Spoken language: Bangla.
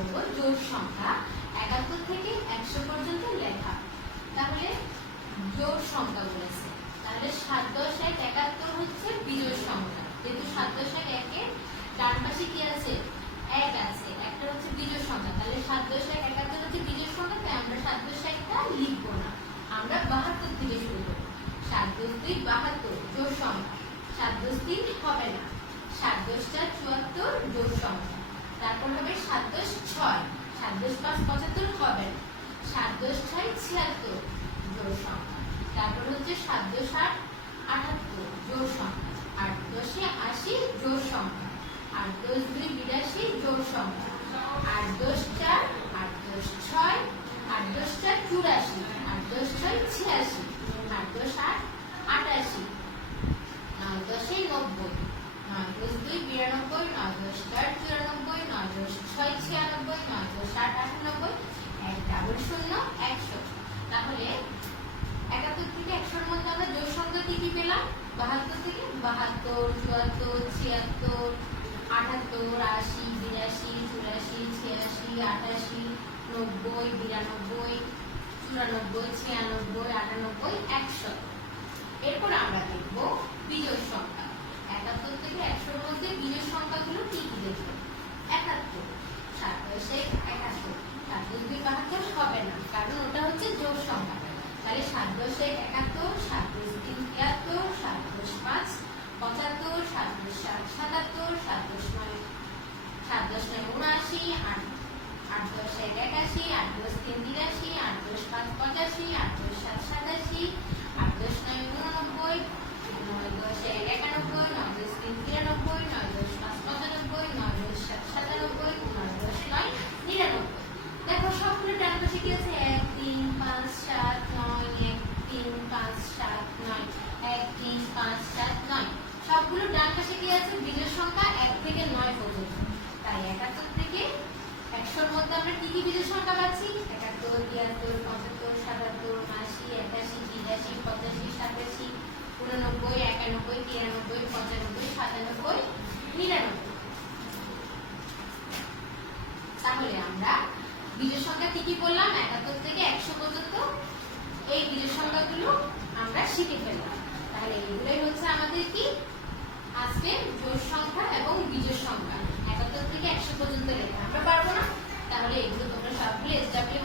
করব জোড় সংখ্যা 71 থেকে 100 পর্যন্ত লেখা। তাহলে জোড় সংখ্যা বলেছে, তাহলে 7 10 1 71 হচ্ছে বিজোড় সংখ্যা। যেহেতু 7 10 1 এর ডান পাশে কি আছে, 1 আছে, একটা হচ্ছে বিজোড় সংখ্যা, তাহলে 7 10 1 71 হচ্ছে বিজোড় সংখ্যা, তাই আমরা 7 10 1টা লিখব না, আমরা 72 থেকে শুরু করব। 7 10 2 72 জোড় সংখ্যা, 7 10 3 হবে না, 7 10 4 74 জোড় সংখ্যা, তারপর হবে 7 10 6, 7 10 5 75 হবে না, 7 10 6 76 জোড় সংখ্যা, তারপর হচ্ছে 7 10 8 78 জোড় সংখ্যা, 8 10 80 জোড় সংখ্যা, 8 10 2 82 জোড় সংখ্যা, 8 10 4 8 10 6 8 10 4 84, 8 10 6 86, 8 10 8 88, 9 10 90, 9 10 2 92, 9 10 4 94, 9 10 6 96, 9 10 8 98, 1 ডাবল 0 100। তাহলে 71 থেকে 100 এর মধ্যে আমরা জোড় সংখ্যা কি কি পেলাম? 72 থেকে 72 74 76 78 80 82 84 86 88 90 92 94 96 98 100। এরপর আমরা দেখব বিজোড় সংখ্যা। 71 থেকে 100 এর মধ্যে বিজোড় সংখ্যাগুলো কি কি দেখব? 71 7 10 71, 7 10 2 72 হবে না, কারণ ওটা হচ্ছে জোড় সংখ্যা। তাহলে 7 10 71, 7 10 3 73, 7 10 5 75, 7 10 7 77, 7 10 9 7 10 9 79, 8 10 1 81, 8 10 3 83, 8 10 5 85, 8 10 7 87, 8 10 9 99, 9 10 1 91, 9 10 3 93, 9 10 5 95, 9 10 7 97, 9 10 9 99। দেখো সবগুলো ডান পাশে কি আছে? 1 3 5 7 9, 1 3 5 7 9, 1 3 5 7 9, সবগুলো ডান পাশে কি আছে? বিজোড় সংখ্যা 1 থেকে 9 পর্যন্ত। তাই 71 থেকে 100 এর মধ্যে আমরা কি কি বিজোড় সংখ্যা পাচ্ছি? 71 73 75 77 80 81 82 85 87 89 91 93 95 97 99। তাহলে আমরা বিজোড় সংখ্যা কি কি বললাম? 71 থেকে 100 পর্যন্ত এই বিজোড় সংখ্যাগুলো আমরা শিখে ফেললাম। তাহলে এগুলোই হচ্ছে আমাদের কি আজকে জোড় সংখ্যা এবং বিজোড় সংখ্যা। 71 থেকে 100 পর্যন্ত লেখা আমরা পারবো না, তাহলে এগুলো তোমরা সবগুলো SW